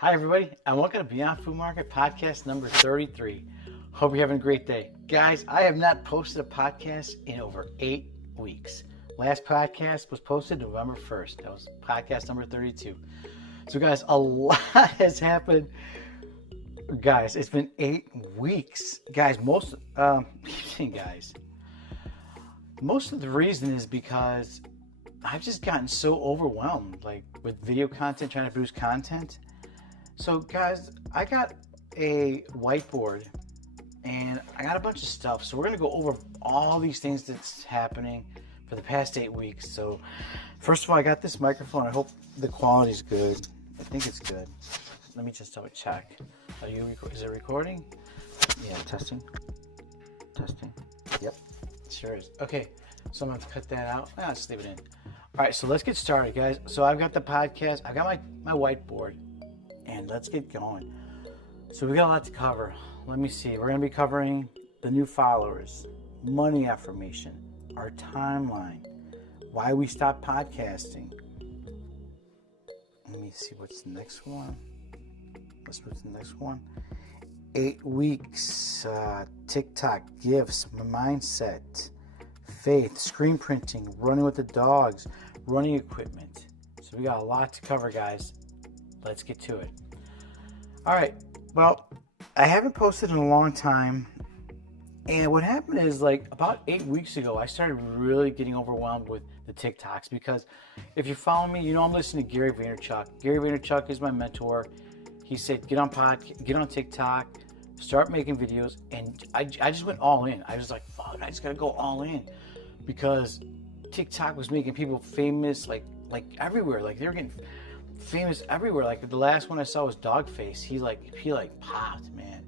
Hi, everybody, and welcome to Bfm Podcast number 33. Hope you're having a great day. Guys, I have not posted a podcast in over 8 weeks. Last podcast was posted November 1st. That was podcast number 32. So, guys, a lot has happened. Guys, it's been 8 weeks. Guys, most of the reason is because I've just gotten so overwhelmed, like with video content, trying to produce content. So guys, I got a whiteboard and I got a bunch of stuff. So we're going to go over all these things that's happening for the past 8 weeks. So first of all, I got this microphone. I hope the quality's good. I think it's good. Let me just double check. Is it recording? Yeah, testing. Yep, it sure is. Okay, so I'm going to cut that out. Let's leave it in. All right, so let's get started, guys. So I've got the podcast. I've got my whiteboard. And let's get going. So we got a lot to cover. Let me see. We're going to be covering the new followers, money affirmation, our timeline, why we stopped podcasting. Let me see what's the next one. Let's move to the next one. 8 weeks, TikTok, gifts, mindset, faith, screen printing, running with the dogs, running equipment. So we got a lot to cover, guys. Let's get to it. All right. Well, I haven't posted in a long time. And what happened is, like, about 8 weeks ago, I started really getting overwhelmed with the TikToks. Because if you follow me, you know I'm listening to Gary Vaynerchuk. Gary Vaynerchuk is my mentor. He said, get on TikTok, start making videos. And I just went all in. I was like, fuck, I just got to go all in. Because TikTok was making people famous, like everywhere. Like, they were getting famous everywhere. Like the last one I saw was Dogface. He popped, man.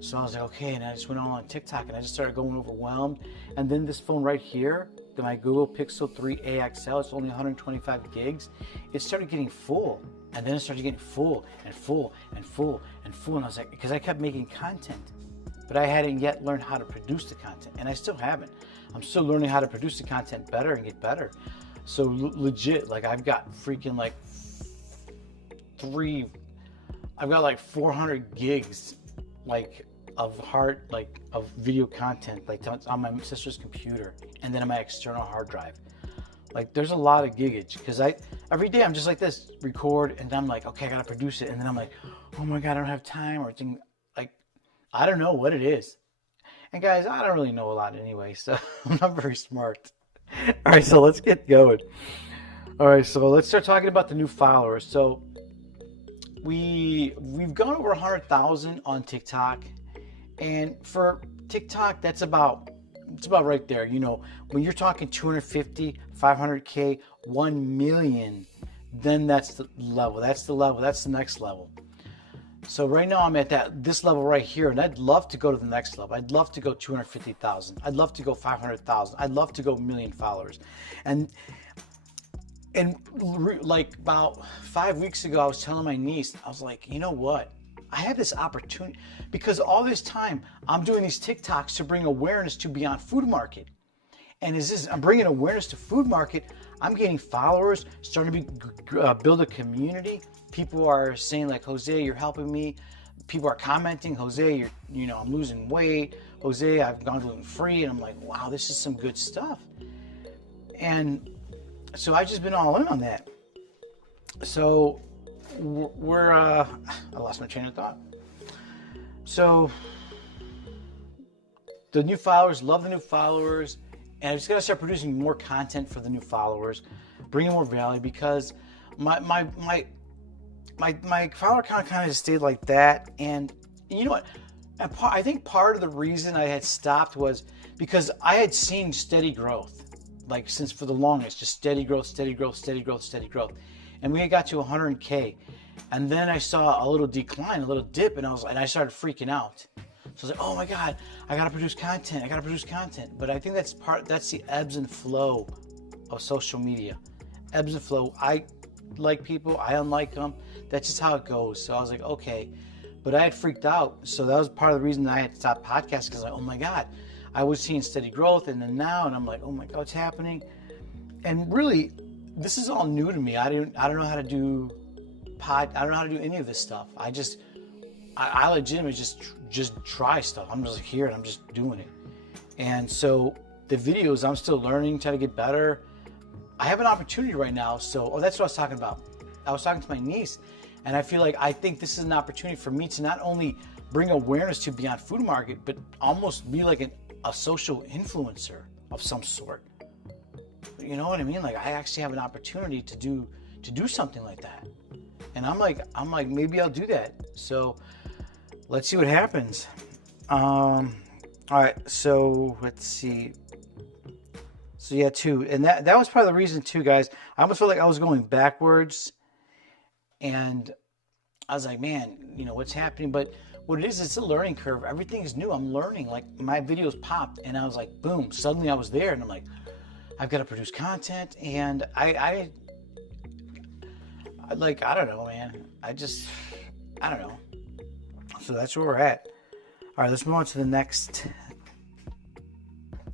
So I was like, okay, and I just went on TikTok and I just started going overwhelmed. And then this phone right here, my Google Pixel 3 AXL, it's only 125 gigs. It started getting full, and then it started getting full and full and full and full. And I was like, because I kept making content, but I hadn't yet learned how to produce the content, and I still haven't. I'm still learning how to produce the content better and get better. So legit, like I've got freaking I've got 400 gigs of video content on my sister's computer, and then on my external hard drive. Like there's a lot of gigage because every day I'm just like this, record, and then I'm like, okay, I gotta produce it, and then I'm like, oh my god, I don't have time, or thing, like I don't know what it is. And guys, I don't really know a lot anyway, so I'm not very smart. All right, so let's get going. All right, so let's start talking about the new followers. So we've gone over 100,000 on TikTok, and for TikTok, it's about right there. You know, when you're talking 250, 500K, 1 million, then that's the level. That's the next level. So right now I'm at this level right here, and I'd love to go to the next level. I'd love to go 250,000. I'd love to go 500,000. I'd love to go 1 million followers. And like about 5 weeks ago, I was telling my niece, I was like, you know what? I have this opportunity because all this time I'm doing these TikToks to bring awareness to Beyond Food Market. And I'm bringing awareness to Food Market. I'm getting followers, starting to build a community. People are saying like, Jose, you're helping me. People are commenting, Jose, I'm losing weight. Jose, I've gone gluten free. And I'm like, wow, this is some good stuff. And so I've just been all in on that. So I lost my train of thought. So the new followers, love the new followers, and I just got to start producing more content for the new followers, bringing more value, because my follower count kind of stayed like that. And you know what? I think part of the reason I had stopped was because I had seen steady growth. Like since for the longest, just steady growth. And we got to 100K. And then I saw a little decline, a little dip, and I started freaking out. So I was like, oh my God, I gotta produce content. But I think that's the ebbs and flow of social media. Ebbs and flow. I like people, I unlike them. That's just how it goes. So I was like, okay. But I had freaked out. So that was part of the reason that I had to stop podcasting, because like, oh my God, I was seeing steady growth, and then now, and I'm like, oh my God, what's happening? And really, this is all new to me. I don't know how to do I don't know how to do any of this stuff. I legitimately just try stuff. I'm just like here and I'm just doing it. And so the videos, I'm still learning, trying to get better. I have an opportunity right now. So, that's what I was talking about. I was talking to my niece, and I feel like I think this is an opportunity for me to not only bring awareness to Beyond Food Market, but almost be like a social influencer of some sort. You know what I mean? Like I actually have an opportunity to do something like that. And I'm like, maybe I'll do that. So let's see what happens. All right, so let's see. So yeah, too, and that was probably the reason too, guys. I almost felt like I was going backwards, and I was like, man, what's happening? But what it is, it's a learning curve. Everything is new. I'm learning. Like my videos popped, and I was like, boom! Suddenly I was there, and I'm like, I've got to produce content, and I don't know, man. I don't know. So that's where we're at. All right, let's move on to the next.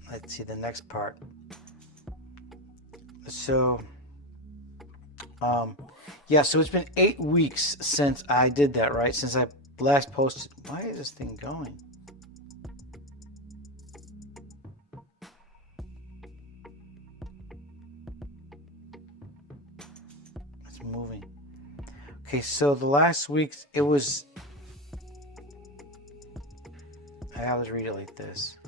Let's see the next part. So, so it's been 8 weeks since I did that, right? Since I last posted. Why is this thing going? It's moving. Okay, so the last week, it was... I always read it like this.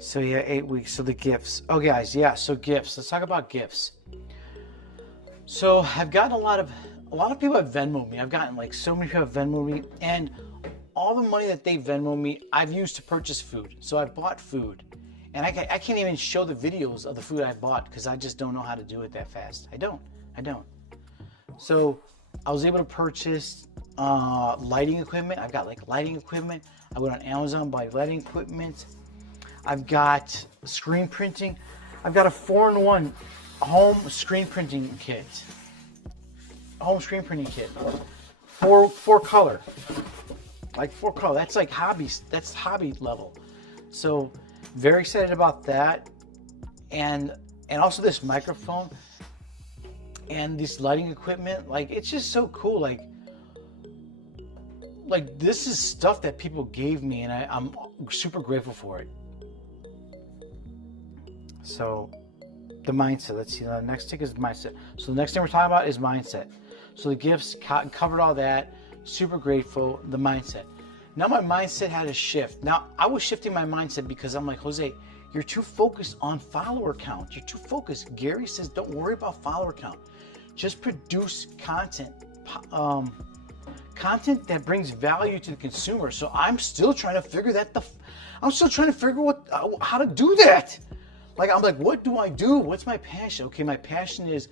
So yeah, 8 weeks. So the gifts. Oh guys, yeah. So gifts. Let's talk about gifts. So I've gotten a lot of people have Venmoed me. I've gotten like so many people have Venmoed me, and all the money that they Venmoed me, I've used to purchase food. So I bought food, and I can't even show the videos of the food I bought because I just don't know how to do it that fast. I don't. So I was able to purchase lighting equipment. I've got like lighting equipment. I went on Amazon, buy lighting equipment. I've got screen printing. I've got a 4-in-1 home screen printing kit. Four color. Like 4 color. That's like hobbies. That's hobby level. So very excited about that. And also this microphone and this lighting equipment. Like it's just so cool. Like this is stuff that people gave me, and I'm super grateful for it. So the mindset, let's see, the next thing is mindset. So the next thing we're talking about is mindset. So the gifts covered all that, super grateful, the mindset. Now my mindset had a shift. Now I was shifting my mindset because I'm like, Jose, you're too focused on follower count. You're too focused. Gary says, don't worry about follower count. Just produce content, content that brings value to the consumer. So I'm still trying to figure how to do that. I'm like, what do I do? What's my passion? Okay, my passion is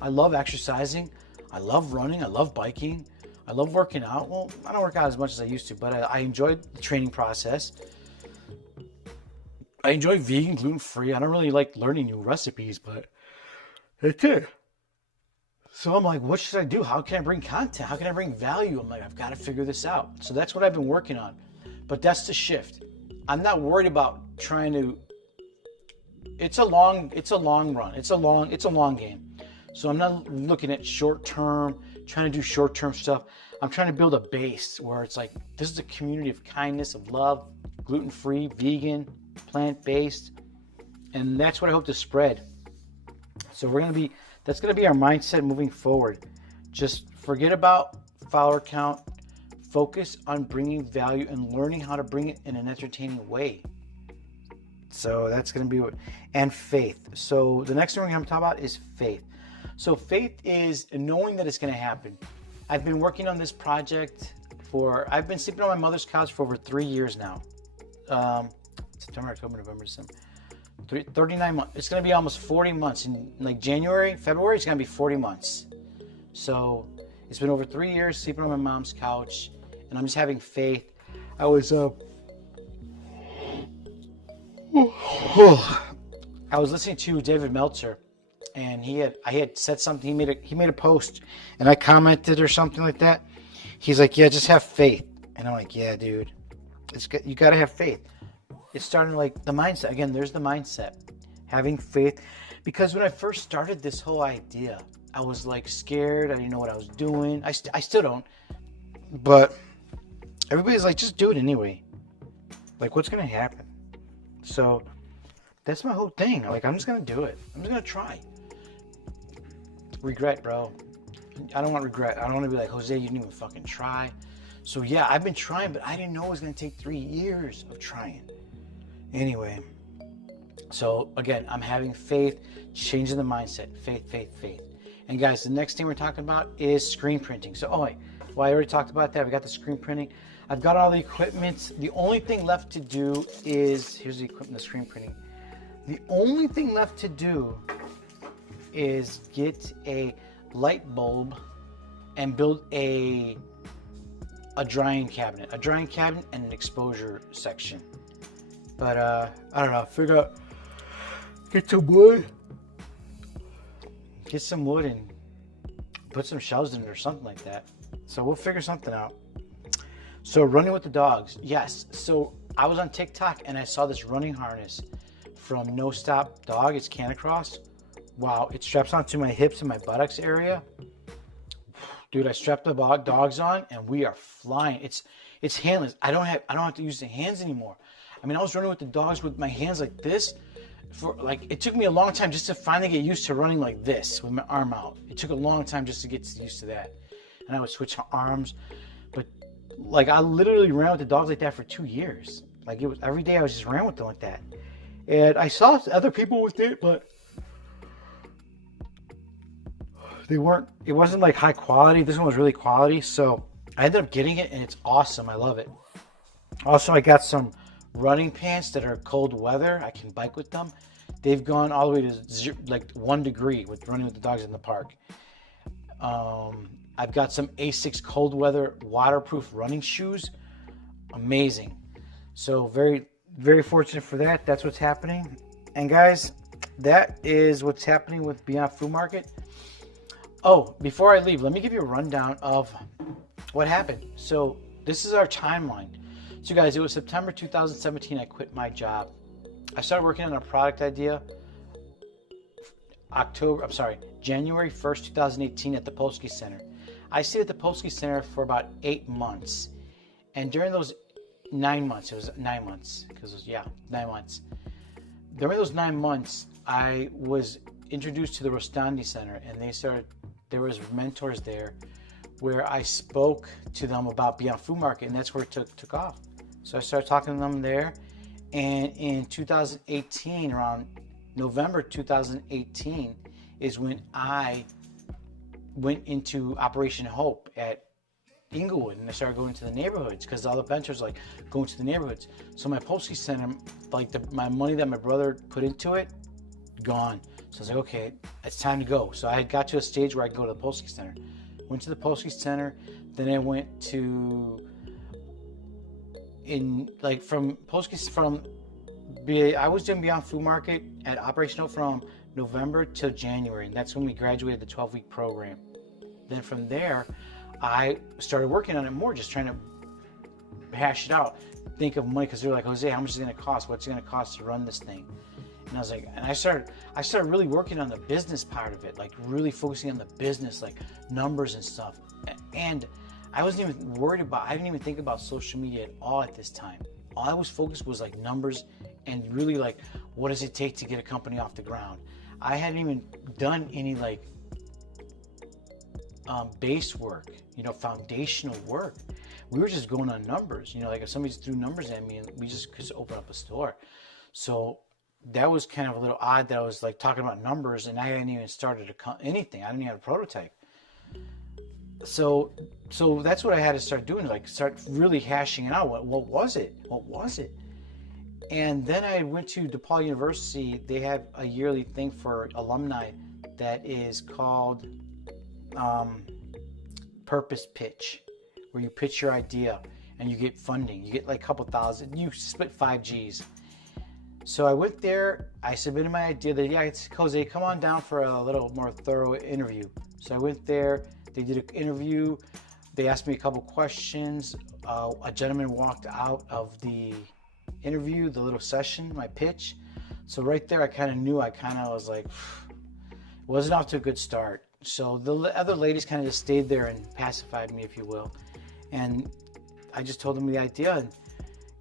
I love exercising. I love running. I love biking. I love working out. Well, I don't work out as much as I used to, but I enjoy the training process. I enjoy vegan, gluten-free. I don't really like learning new recipes, but it's it. So I'm like, what should I do? How can I bring content? How can I bring value? I'm like, I've got to figure this out. So that's what I've been working on. But that's the shift. I'm not worried about trying to... It's a long run. It's a long game. So I'm not looking at short term, trying to do short term stuff. I'm trying to build a base where it's like, this is a community of kindness, of love, gluten-free, vegan, plant-based. And that's what I hope to spread. So that's going to be our mindset moving forward. Just forget about follower count. Focus on bringing value and learning how to bring it in an entertaining way. So that's going to be and faith. So the next thing we're going to talk about is faith. So faith is knowing that it's going to happen. I've been working on this project I've been sleeping on my mother's couch for over 3 years now. September, October, November, December. 39 months. It's going to be almost 40 months. In like January, February, it's going to be 40 months. So it's been over 3 years sleeping on my mom's couch, and I'm just having faith. I was listening to David Meltzer, and I had said something. He made a post, and I commented or something like that. He's like, "Yeah, just have faith," and I'm like, "Yeah, dude." You got to have faith. It's starting like the mindset. Again, there's the mindset. Having faith. Because when I first started this whole idea, I was like scared. I didn't know what I was doing. I still don't. But everybody's like, just do it anyway. Like, what's going to happen? So that's my whole thing. Like, I'm just going to do it. I'm just going to try. Regret, bro. I don't want regret. I don't want to be like, Jose, you didn't even fucking try. So yeah, I've been trying, but I didn't know it was going to take 3 years of trying. Anyway, so again, I'm having faith, changing the mindset. Faith, faith, faith. And guys, the next thing we're talking about is screen printing. So, I already talked about that. We got the screen printing. I've got all the equipment. The only thing left to do is, here's the equipment, the screen printing. The only thing left to do is get a light bulb and build a drying cabinet and an exposure section. But I don't know, figure out, get some wood and put some shelves in it or something like that. So we'll figure something out. So running with the dogs, yes. So I was on TikTok and I saw this running harness from No Stop Dog. It's Canicross. Wow, it straps onto my hips and my buttocks area. Dude, I strapped the dogs on and we are flying. It's handless. I don't have to use the hands anymore. I mean, I was running with the dogs with my hands like this for like, it took me a long time just to finally get used to running like this with my arm out. It took a long time just to get used to that. And I would switch arms. But like, I literally ran with the dogs like that for 2 years. Like, it was every day I was just ran with them like that. And I saw other people with it, but it wasn't like high quality. This one was really quality. So I ended up getting it and it's awesome. I love it. Also, I got some running pants that are cold weather. I can bike with them. They've gone all the way to like 1 degree with running with the dogs in the park. I've got some A6 cold weather waterproof running shoes. Amazing. So very, very fortunate for that. That's what's happening. And guys, that is what's happening with Beyond Food Market. Oh, before I leave, let me give you a rundown of what happened. So this is our timeline. So guys, it was September 2017. I quit my job. I started working on a product idea January 1st, 2018 at the Polsky Center. I stayed at the Polsky Center for about 8 months. And during those 9 months, it was 9 months, 9 months. During those 9 months, I was introduced to the Rostandi Center, and there was mentors there where I spoke to them about Beyond Food Market, and that's where it took off. So I started talking to them there, and in 2018, around November 2018, is when I went into Operation Hope at Inglewood, and I started going to the neighborhoods because all the mentors like going to the neighborhoods. So my Polsky Center, like my money that my brother put into it, gone. So I was like, okay, it's time to go. So I got to a stage where I could go to the Polsky Center. Went to the Polsky Center, then I went to I was doing Beyond Food Market at Operation Hope from November till January, and that's when we graduated the 12-week program. Then from there, I started working on it more, just trying to hash it out, think of money, because they were like, Jose, how much is it going to cost? What's it going to cost to run this thing? And I was like, and I started really working on the business part of it, like really focusing on the business, like numbers and stuff. And I wasn't even worried about, I didn't even think about social media at all at this time. All I was focused was like numbers and really like, what does it take to get a company off the ground? I hadn't even done any like base work, foundational work. We were just going on numbers, like if somebody threw numbers at me and we just could open up a store. So that was kind of a little odd that I was like talking about numbers and I hadn't even started anything. I didn't even have a prototype. So that's what I had to start doing, like start really hashing it out. What was it? And then I went to DePaul University. They have a yearly thing for alumni that is called Purpose Pitch, where you pitch your idea and you get funding. You get like a couple thousand. You split 5 Gs. So I went there. I submitted my idea. It's Jose, come on down for a little more thorough interview. So I went there. They did an interview. They asked me a couple questions. A gentleman walked out of the interview, the little session, my pitch. So right there, I kind of knew. I kind of was like, wasn't off to a good start. So the other ladies kind of just stayed there and pacified me, if you will. And I just told them the idea. And,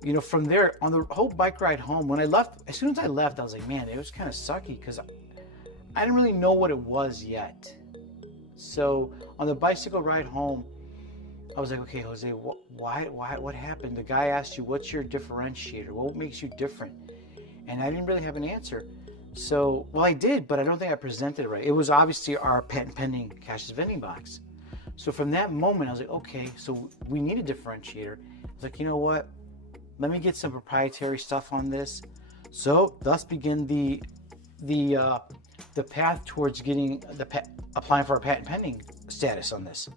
you know, from there, on the whole bike ride home, when I left, as soon as I left, I was like, man, it was kind of sucky because I didn't really know what it was yet. So on the bicycle ride home, I was like, okay, Jose, what happened? The guy asked you, what's your differentiator? What makes you different? And I didn't really have an answer. So, well, I did, but I don't think I presented it right. It was obviously our patent pending cashless vending box. So from that moment, I was like, okay, so we need a differentiator. I was like, you know what? Let me get some proprietary stuff on this. So thus begin the path towards getting applying for a patent pending status on this.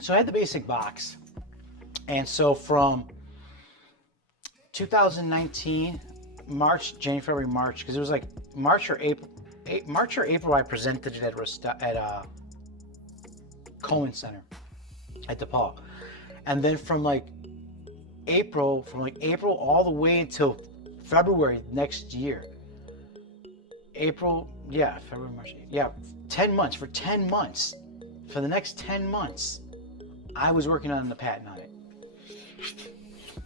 So I had the basic box. And so from 2019, January, February, March, because it was like March or April, I presented it at Cohen Center at DePaul. And then from April all the way until February next year. February, March, 10 months. For 10 months, for the next 10 months, I was working on the patent on it.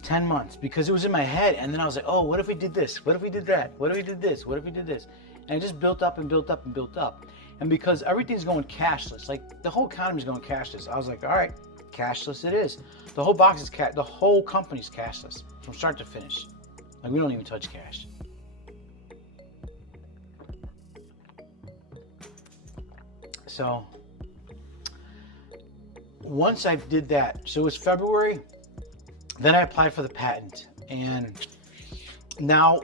10 months, because it was in my head. And then I was like, oh, what if we did this? What if we did that? What if we did this? What if we did this? And it just built up and built up and built up. And because everything's going cashless, like the whole economy is going cashless, I was like, all right, cashless it is. The whole box is the whole company's cashless from start to finish. Like, we don't even touch cash. So once I did that, so it was February, then I applied for the patent. And now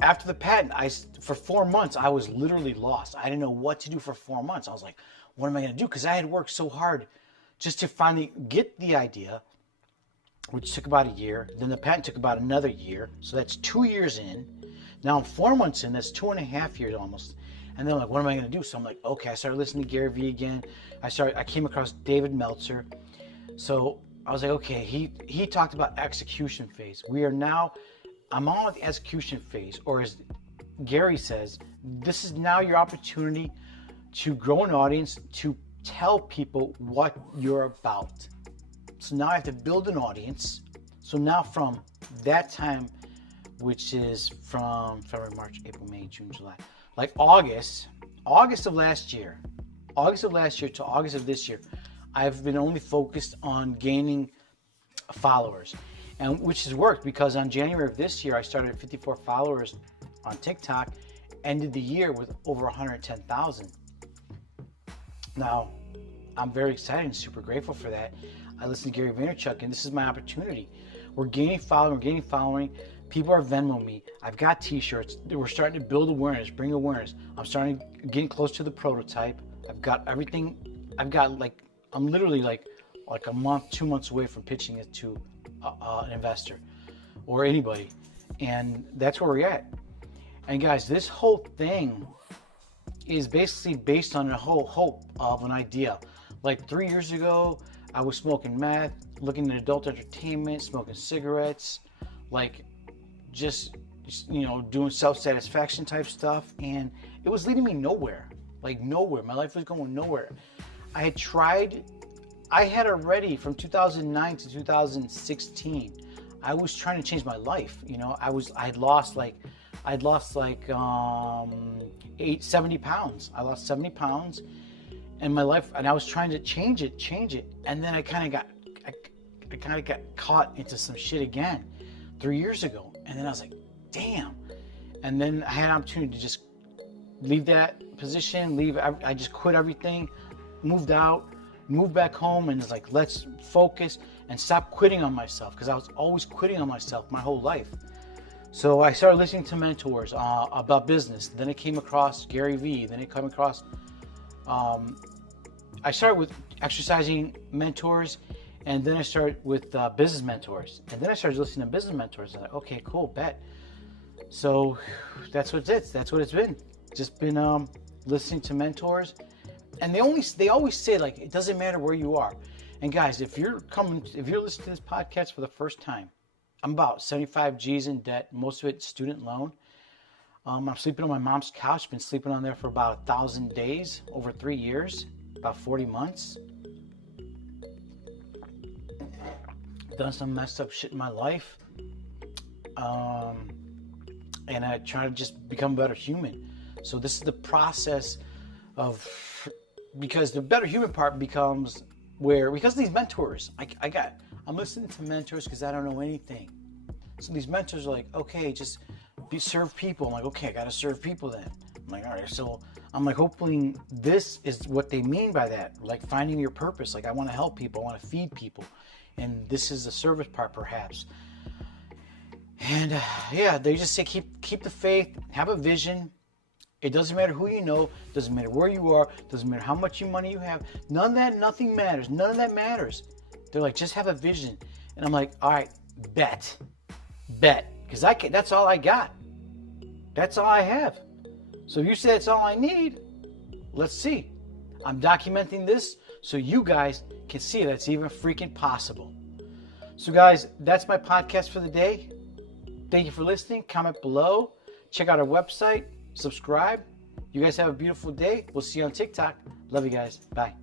after the patent, for 4 months, I was literally lost. I didn't know what to do for 4 months. I was like, what am I going to do? Because I had worked so hard just to finally get the idea, which took about a year. Then the patent took about another year. So that's 2 years in. Now I'm 4 months in. That's 2.5 years almost. And then I'm like, what am I going to do? So I'm like, okay, I started listening to Gary Vee again. I came across David Meltzer. So I was like, okay, he talked about execution phase. I'm on with the execution phase, or as Gary says, this is now your opportunity to grow an audience, to tell people what you're about. So now I have to build an audience. So now from that time, which is from February, March, April, May, June, July, like August of last year to August of this year, I've been only focused on gaining followers, and which has worked, because on January of this year, I started at 54 followers on TikTok, ended the year with over 110,000. Now, I'm very excited and super grateful for that. I listen to Gary Vaynerchuk, and this is my opportunity. We're gaining following. People are Venmo me. I've got t-shirts. We're starting to build awareness, bring awareness. Getting close to the prototype. I've got everything. I'm literally like a month, 2 months away from pitching it to an investor or anybody. And that's where we're at. And guys, this whole thing is basically based on a whole hope of an idea. Like 3 years ago, I was smoking meth, looking at adult entertainment, smoking cigarettes, like just, doing self-satisfaction type stuff. And it was leading me nowhere, like nowhere. My life was going nowhere. I had already from 2009 to 2016, I was trying to change my life. I'd lost 70 pounds. I lost 70 pounds in my life, and I was trying to change it. And then I kind of got caught into some shit again 3 years ago. And then I was like, damn. And then I had an opportunity to just leave that position, I just quit everything, moved back home, and it's like, let's focus and stop quitting on myself, because I was always quitting on myself my whole life. So I started listening to mentors about business. Then I came across Gary Vee. Then I came across, I started with exercising mentors, and then I started with business mentors. And then I started listening to business mentors. I'm like, okay, cool, bet. So that's what it's been. Just been listening to mentors And they always say, like, it doesn't matter where you are. And guys, if you're listening to this podcast for the first time, I'm about 75 G's in debt, most of it student loan. I'm sleeping on my mom's couch. Been sleeping on there for about 1,000 days, over 3 years, about 40 months. Done some messed up shit in my life. And I try to just become a better human. So this is the process of, because the better human part becomes because of these mentors, I'm listening to mentors because I don't know anything. So these mentors are like, okay, just serve people. I'm like, okay, I got to serve people then. I'm like, all right. So I'm like, hopefully this is what they mean by that. Like finding your purpose. Like I want to help people. I want to feed people. And this is the service part perhaps. And they just say, keep the faith, have a vision. It doesn't matter who you know, doesn't matter where you are, doesn't matter how much money you have. Nothing matters. None of that matters. They're like, just have a vision. And I'm like, all right, bet. Because that's all I got. That's all I have. So if you say that's all I need, let's see. I'm documenting this so you guys can see that's even freaking possible. So guys, that's my podcast for the day. Thank you for listening. Comment below. Check out our website. Subscribe. You guys have a beautiful day. We'll see you on TikTok. Love you guys. Bye.